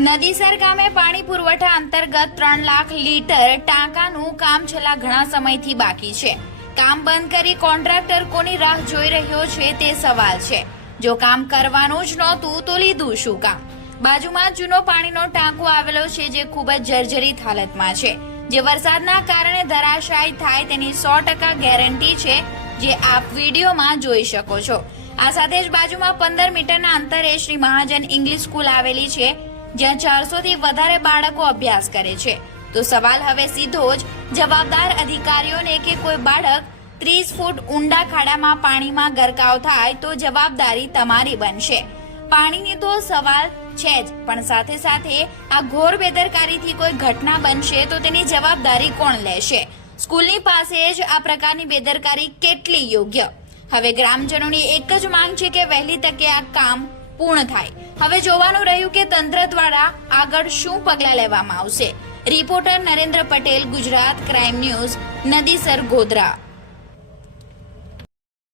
નદીસર ગામે પાણી પુરવઠા અંતર્ગત 3 લાખ લીટર ટાંકાનું કામ છેલ્લા ઘણા સમયથી બાકી છે। કામ બંધ કરી કોન્ટ્રાક્ટર કોની રાહ જોઈ રહ્યો છે તે સવાલ છે। જો કામ કરવાનું જ નહોતું તો લીધું શું કામ? બાજુમાં જૂનો પાણીનો ટાંકો આવેલો છે જે ખૂબ જ જર્જરિત હાલતમાં છે, જે વરસાદના કારણે ધરાશાયી થાય તેની 100% ગેરંટી છે, જે આપ વિડીયોમાં જોઈ શકો છો। આ સાથે જ બાજુમાં 15 મીટરના અંતરે શ્રી મહાજન ઇંગ્લિશ સ્કૂલ આવેલી છે, જ્યાં 400 થી વધારે બાળકો અભ્યાસ કરે છે। તો સવાલ હવે સીધો જ જવાબદાર અધિકારીઓને કે કોઈ બાળક 30 ફૂટ ઊંડા ખાડામાં પાણીમાં ગરકાવ થાય તો જવાબદારી તમારી બનશે। પાણીની તો સવાલ છે જ, પણ સાથે સાથે આ ઘોર બેદરકારીથી કોઈ ઘટના બનશે તો તેની જવાબદારી કોણ લેશે? સ્કૂલની પાસે જ આ પ્રકારની બેદરકારી કેટલી યોગ્ય? હવે ગ્રામજનોની એક જ માંગ છે કે વહેલી તકે આ કામ પૂર્ણ થાય। હવે જોવાનું રહ્યું કે તંત્ર દ્વારા આગળ શું પગલાં લેવામાં આવશે। Reporter Narendra Patel, Gujarat crime news, Nadisar, Godhra.